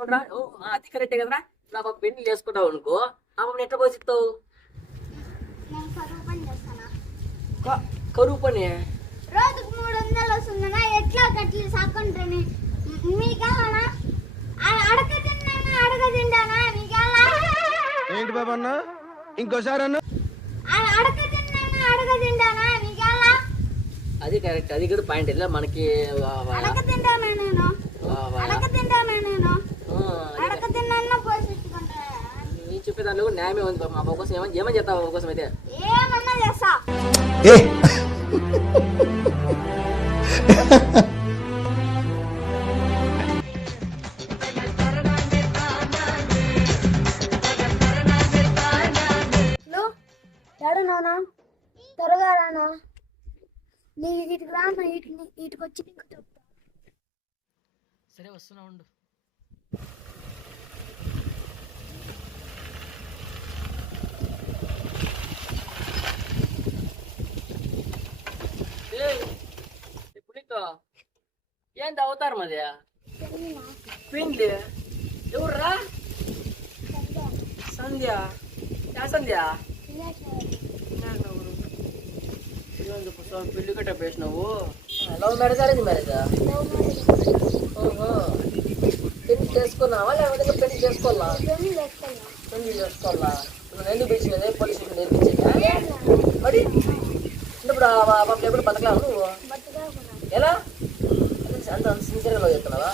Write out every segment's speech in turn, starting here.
అది కరెక్టే కదరా. నా పెళ్లి చేసుకుంటావు అనుకో, అమ్మ ఎట్లా పోసిస్తావు? కరువు పని రోజుకు 300 వస్తుందనా, ఎట్లా కట్లు సాకుంటాని మీకేనా? అడగ తింటానా మీకేనా? ఏంటి బాబా అన్న, ఇంకోసారి అన్న. అడగ తింటానా మీకేనా? అది కరెక్ట్, అది కూడా పాయింట్ ఇలా మనకి. అడగ తింటానా నేను, అడగ తిన్నా పోషించుకుంటా. నీ చెప్పే దాంట్లో కూడా న్యాయమే ఉంది పాపం. మా బాబు కోసం ఏమని చెప్తావు? బాబు కోసం అయితే ఏమన్నా చేస్తా. ఎడనానా త్వరగా రానా, నీ వీటికి రానా, వీటికి వచ్చి నీకు చెప్తా. సరే వస్తున్నా ఉండు. ఏంది అవుతారు మది పిండి? ఎవర్రా? సంధ్య. యా సంధ్య? పెళ్లి కట్ట పేసినావు. లవ్ మ్యారేజ్ అరేంజ్ మ్యారేజా? ఓహో, పెళ్లి చేసుకున్నావా లేకపోతే పెళ్లి చేసుకోవాలా? పెళ్లి చేసుకోవాలా? నువ్వు ఎందుకు పిలిచినది? Police station నేర్పించేదా? మరి ఇప్పుడు ఎప్పుడు బతకలేవు నువ్వు? ఎలా అంత సిన్సియర్గా లవ్ చేస్తున్నావా?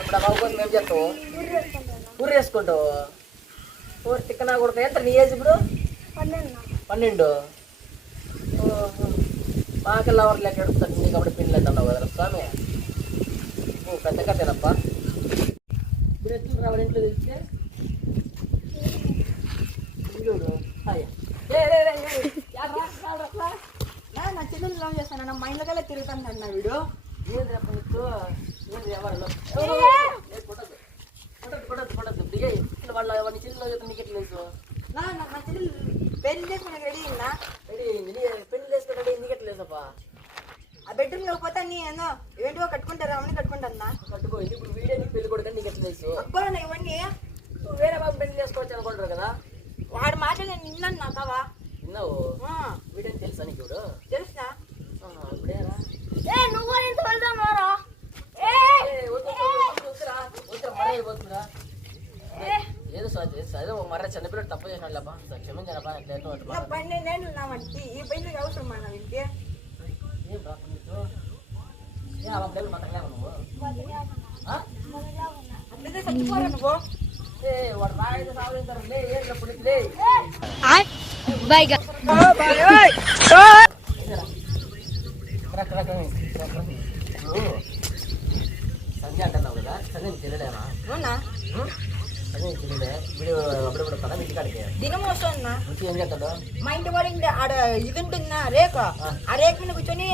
ఇప్పుడు ఆ బాబు కోసం ఏం చేస్తావు? ఊరు వేసుకుంటావు. ఊరు తిక్కనా కొడుకు. ఎంత నీ ఏజ్ ఇప్పుడు? 12. మాకెళ్ళ ఎవరు లెక్క ఎడుపుతాను నీకు అప్పుడు పెళ్ళి అవుతున్నావు కదా స్వామి. పెద్ద కట్టేనప్పా. ఇప్పుడు ఎట్లు రావాలి ఇంట్లో తెలిస్తే? నా చిన్న లవ్ చేస్తాను, నా మైండ్ కల్లా తిరుగుతాను అన్న వీడు. ఏంది నీకు? ఏంది ఎవరు? వాళ్ళ చిన్న నీకు ఎట్లా తెలుసు? నా చిన్న పెళ్లి చేసుకుని రెడీ అయిందా? రెడీ అయింది. పెళ్లి చేసుకుంటే రెడీ నీకు ఎట్లా తెలుసప్పా? ఆ బెడ్రూమ్ లో పోతా నీ ఏదో ఏంటివో కట్టుకుంటారు, అవన్నీ కట్టుకుంటా. కట్టుకోయింది. ఇప్పుడు వీడియో నీకు పెళ్లి కొడుకు నీకు ఎట్లా తెలుసు? అబ్బా ఇవన్నీ నువ్వు వేరే బాబు పెళ్లి చేసుకోవచ్చు అనుకుంటారు కదా. వాడు మాటలు నేను విన్నాను నాకవా. విన్నావు? వీడియో తెలుసా నీకు? ఇప్పుడు తెలుసా? ఇప్పుడేరా నువ్వు ఇంత వెళ్దామారా? ఏదో అదే మర్ర చిన్నపిల్లడు తప్పు చేసినాడులేబ్బా, క్షమించానబ్బా. నా 12 ఏళ్ళు నా వంటి ఈ పెళ్లికి అవసరం అన్న వీళ్ళకి. ఏం బాబు నీకు? ఏ ఆ పిల్లలు బతకలేవు నువ్వు? అట్లయితే చచ్చిపోరా నువ్వు. వాడు రాయితే సాగుతారు. లే ఏం చెప్పు లే. సంజయ్ అంటున్నావు కదా, సంజయ్ తెలియలేనా? అవునా? సంజయ్ తెలియలే. వీడు అప్పుడప్పుడు పదా ఇంటికాడికి దినం వస్తున్నా. వచ్చి ఏం చేస్తాడు? మా ఇంటి వాడి ఆడ ఇది ఉంటుందా రేఖ, ఆ రేఖ మీద కూర్చొని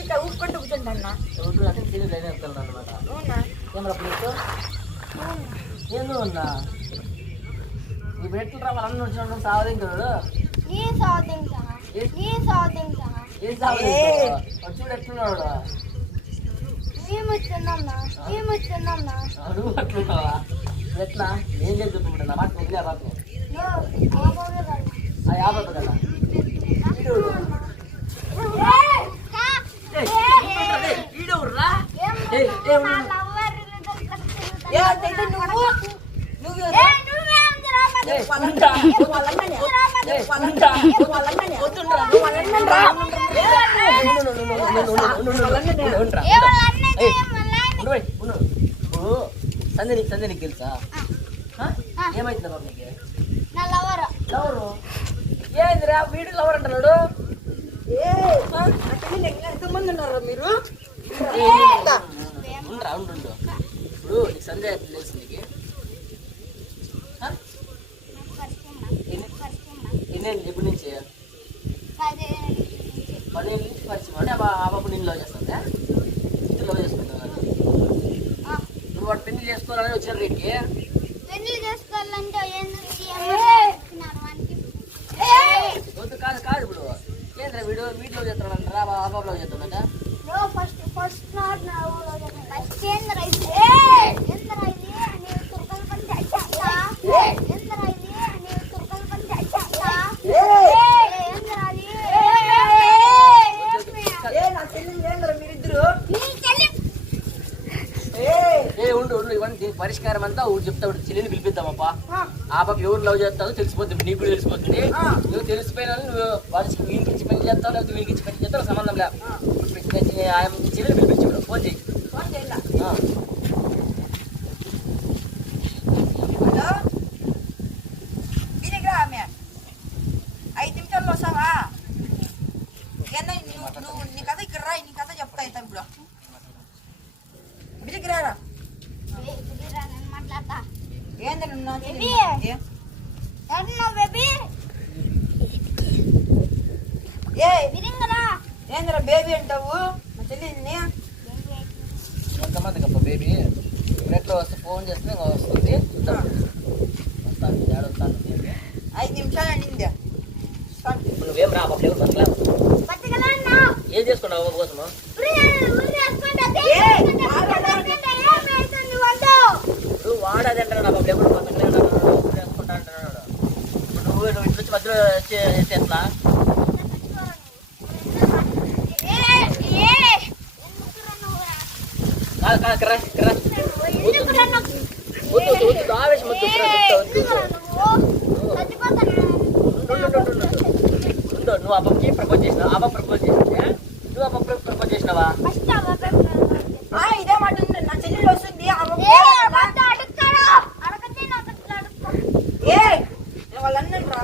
ఇట్లా ఊపుకుంటూ కూర్చుంటా. అంటే తెలియదు వెళ్తాను అనమాట. అవునా? ఏమరా నీకు? ఏందో ఉన్నా ఇప్పుడు ఎట్లు రా వాళ్ళ అన్న వచ్చినప్పుడు సావదింటాడు. ఏం సాధించానా? ఏం సావదింటాడు? చూడు ఎట్లున్నాడు. ఏమొచ్చిందమ్మా? నువ్వు అట్లున్నావా? ఎట్లా ఏం చెప్తుంటా? నా మాట వదిలే బాబు. ఆ యాభై కదా ఈడెవర్రా? సంజయ్ నీకు తెలుసా? ఏమైతుందా బాబు నీకు? లవరు? ఏందిరా వీడు లవర్ అంటున్నాడు? ఎంతమంది ఉన్నారు మీరు? ఉండరా ఉండు. ఇప్పుడు నీకు సంజయ్ ఎట్లా తెలుసు నీకు? ఎప్పటి నుంచి? 10 ఏళ్ళ నుంచి పరిచయం. అంటే ఆ బాబు నేను లవ్ చేస్తాను. లవ్ చేసుకుంటాను. నువ్వు వాడు పెళ్లి చేసుకోవాలని వచ్చిన రేట్కి పెళ్లి చేసుకోవాలంటే వద్దు. కాదు ఇప్పుడు ఏంద్రా వీడిలో చేస్తాడంటారా? ఆ బాబులో చేస్తాడంట. ఫస్ట్ ఏ ఉండు ఉండు ఇవన్నీ దీనికి పరిష్కారం అంతా ఊరు చెప్తా చెల్లిని పిలిపిద్దామప్పా ఆ పాప ఎవరు లవ్ చేస్తావో తెలిసిపోతుంది నీకు కూడా తెలిసిపోతుంది నువ్వు తెలిసిపోయినా నువ్వు వాళ్ళకి వీళ్ళకి ఇచ్చి పని చేస్తావు లేకపోతే వీళ్ళకి ఇచ్చి పని చేస్తావు సంబంధం లేదు చెల్లిని పిలిపించు ఫోన్ చేయి ఫోన్ చేయాల ఆ. హలో దీనికి రా ఆమె 5 నిమిషాల్లో వస్తావా ఏందా నువ్వు నీ కథ ఇక్కడ రా నీ కథ చెప్తా అయితే ఇప్పుడు బిరికి రారా మాట్లాడతా ఏంది నువ్వు నా బేబీ. చెల్లి? బేబీ ఏ విరింగరా ఏందిరా బేబీ అంటావు మా చెల్లిని ఎంతమంది గప్ప బేబీ ఎట్లా వస్తే ఫోన్ చేస్తే ఇంకా వస్తుంది చూద్దాం వస్తాను ఏడొస్తాను 5 నిమిషాలు అనింది నువ్వేం రా పాప ఎవరు బతకలేవు బతకలా అన్నా ఏం చేసుకున్నావు బాబు కోసము నువ్వు వాడది అంటాడు నా బాబు ఎవరు బతకలేడు చేసుకుంటా అంటున్నాడు నువ్వు ఇట్లా వచ్చి మధ్యలో చేస్తే ఎట్లా కాదు కాదు కర్రా కర్రా వద్దు వద్దు వద్దు ఆవేశం వద్దు నువ్వు అబ్బాకి ప్రపోజ్ చేసినావు అబ్బా ప్రపోజ్ చేసిందే నువ్వు అబ్బా ప్రపోజ్ చేసినావా ఇదే మాట ఉంది నా చెల్లెలు వస్తుంది ఏ నేను వాళ్ళ అన్నను రా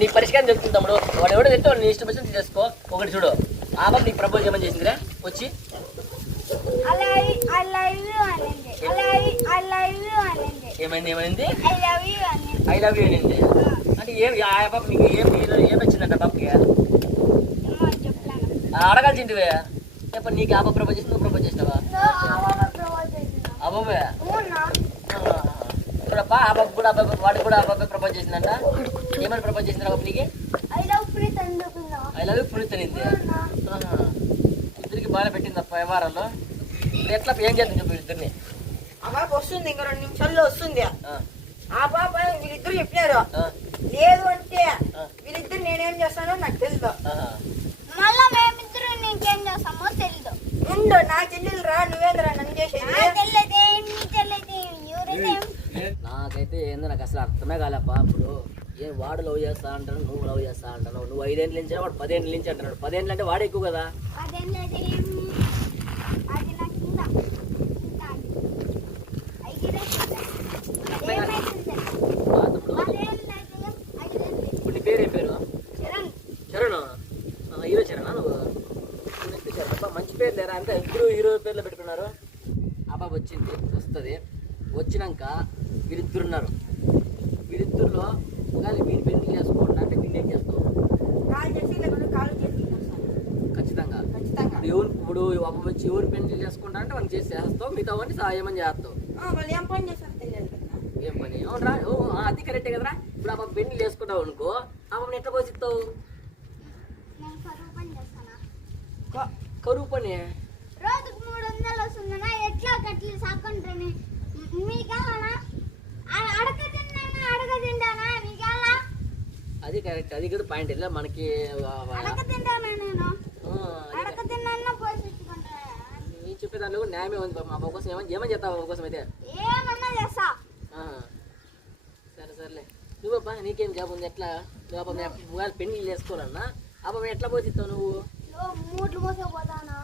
నీ పరిష్కారం చెప్తుంది తమ్ముడు వాడు ఎవడో తెస్తే నీ ఇష్టం వచ్చింది చేసుకో ఒకటి చూడు ఆ బాబు నీకు ప్రపోజ్ ఏమని చేసిందిరా వచ్చి ఏమైంది ఏమైంది ఐ లవ్ యూ అనింది అంటే ఏం ఆ పాప నీకు ఏం వచ్చిందంట పాపకి అడగాల్సింటివే చెప్పండి నీకు ఆ పాప ప్రపోజ్ చేసి నువ్వు ప్రపోజ్ చేసినావా అబ్బాబే చూడప్పా ఆ పాప కూడా వాడికి కూడా ఆ పాప ప్రపోజ్ చేసిందంట ఏమని ప్రపోజ్ చేసింది పాప నీకు ఐ లవ్ యూ పునీత్ అనింది ఇద్దరికి బాగా పెట్టిందప్ప వ్యవహారంలో ఇప్పుడు ఎట్లా ఏం చేద్దాం చెప్పు ఇద్దరిని ఆ పాప వస్తుంది ఇంకా 2 నిమిషాల్లో వస్తుంది ఆ పాప వీళ్ళిద్దరు చెప్పినారు లేదు అంటే వీళ్ళిద్దరు నేనేం చేస్తానో నాకు తెలుసు మళ్ళా మేమిద్దరు నీకేం చేస్తామో తెలీదు ఉండు నా చెల్లెలు రా నువ్వేంద్రా నన్ను చేసేది నాకైతే ఏందో నాకు అసలు అర్థమే కాలేపా ఇప్పుడు ఏం వాడు లవ్ చేస్తా అంటాను నువ్వు లవ్ చేస్తా అంటాను నువ్వు 5 ఏళ్ళ నుంచి వాడు 10 ఏళ్ళ నుంచి అంటున్నాడు 10 ఏళ్ళు అంటే వాడు ఎక్కువ కదా ఇప్పుడు నీ పేరు ఏం పేరు చరణ్ హీరో చరణా నువ్వు చరణ్ మంచి పేరు లేరా అంటే ఇద్దరు హీరో పేర్లు పెట్టుకున్నారు ఆ బాబు వస్తుంది వచ్చినాక వీరిద్దరున్నారు వీరిద్దరులో ఒకవేళ వీరి పెళ్లి చేసుకోండి అంటే వీళ్ళు ఏం చేస్తావు కాల్ చేసి లేకపోతే కాల్ చేసి ఖచ్చితంగా ఖచ్చితంగా ఇప్పుడు అబ్బాయి వచ్చి ఎవరు పెళ్లి చేసుకుంటా అంటే వాళ్ళకి చేసి చేస్తావు మిగతా వాడిని ఏమని చేస్తావు వాళ్ళు ఏం పని చేస్తారో తెలియదు కదా ఏం పని అవునరా అది కరెక్టే కదరా ఇప్పుడు అబ్బాయి పెళ్లి చేసుకుంటావు అనుకో అబ్బాయిని ఎట్లా పోసిస్తావు కరువు పని రోజుకు 300 వస్తుందన్నా ఎట్లా కట్లు సాకుంటాను మీకేమన్నా అడగ తింటానా మీకేలా అది కరెక్ట్ అది కూడా పాయింట్ ఇలా మనకి అడగ తింటానా నేను అడగ తిన్నా పోషించుకుంటా నీ చెప్పే దాంట్లో కూడా న్యాయమే ఉంది మా బాబు కోసం ఏమని చేస్తావు బాబు కోసం అయితే ఏమన్నా చేస్తా సరే సరేలే నువ్వబ్బా నీకేం జాబ్ ఉంది ఎట్లా నువ్వు అబ్బాయి పెళ్లి చేసుకోవాలన్నా అబ్బాయి ఎట్లా పోసిస్తావు నువ్వు మూట్లు మోసపోతానా